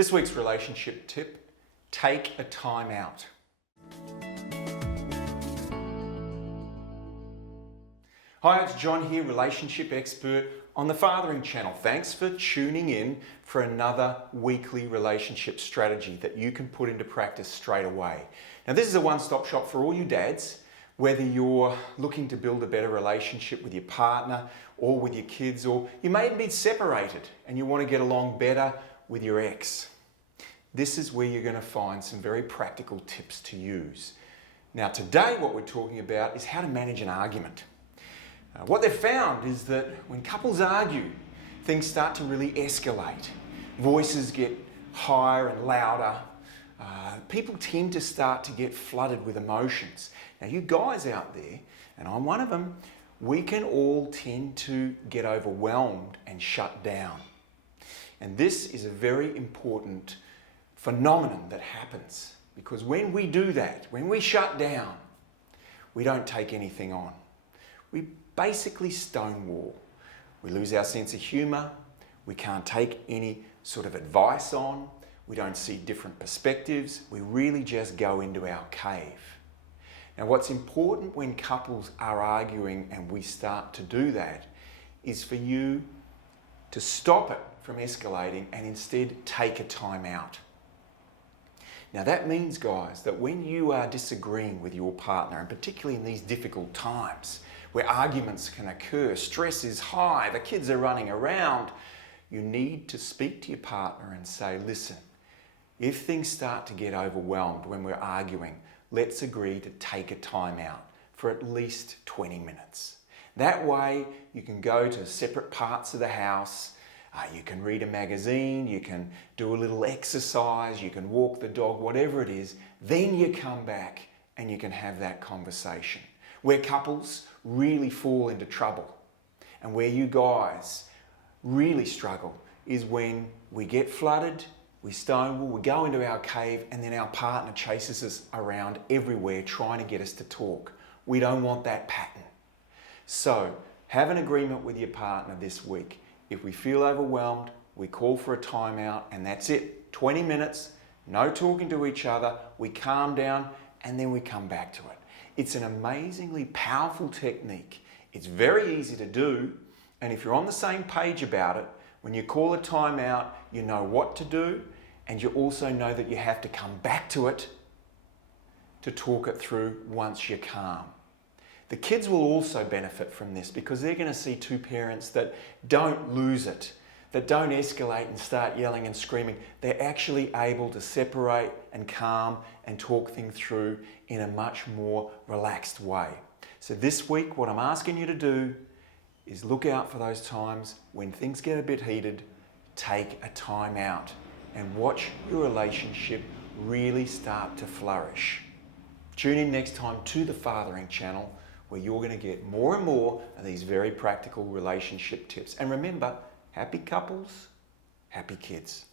This week's relationship tip, take a time out. Hi, it's John here, relationship expert on the Fathering Channel. Thanks for tuning in for another weekly relationship strategy that you can put into practice straight away. Now, this is a one-stop shop for all you dads, whether you're looking to build a better relationship with your partner or with your kids, or you may even be separated and you want to get along better with your ex. This is where you're going to find some very practical tips to use. Now, today what we're talking about is how to manage an argument. What they've found is that when couples argue, things start to really escalate. Voices get higher and louder. People tend to start to get flooded with emotions. Now, you guys out there, and I'm one of them, we can all tend to get overwhelmed and shut down. And this is a very important phenomenon that happens, because when we do that, when we shut down, we don't take anything on. We basically stonewall. We lose our sense of humour. We can't take any sort of advice on. We don't see different perspectives. We really just go into our cave. Now, what's important when couples are arguing and we start to do that is for you to stop it from escalating and instead take a time out. Now, that means, guys, that when you are disagreeing with your partner, and particularly in these difficult times where arguments can occur, stress is high, the kids are running around, you need to speak to your partner and say, listen, if things start to get overwhelmed when we're arguing, let's agree to take a time out for at least 20 minutes. That way you can go to separate parts of the house, you can read a magazine, you can do a little exercise, you can walk the dog, whatever it is. Then you come back and you can have that conversation. Where couples really fall into trouble and where you guys really struggle is when we get flooded, we stonewall, we go into our cave, and then our partner chases us around everywhere trying to get us to talk. We don't want that pattern. So have an agreement with your partner this week. If we feel overwhelmed, we call for a timeout, and that's it. 20 minutes, no talking to each other, we calm down, and then we come back to it. It's an amazingly powerful technique. It's very easy to do, and if you're on the same page about it, when you call a timeout, you know what to do, and you also know that you have to come back to it to talk it through once you're calm. The kids will also benefit from this because they're going to see two parents that don't lose it, that don't escalate and start yelling and screaming. They're actually able to separate and calm and talk things through in a much more relaxed way. So this week, what I'm asking you to do is look out for those times when things get a bit heated, take a time out and watch your relationship really start to flourish. Tune in next time to the Fathering Channel, where you're going to get more and more of these very practical relationship tips. And remember, happy couples, happy kids.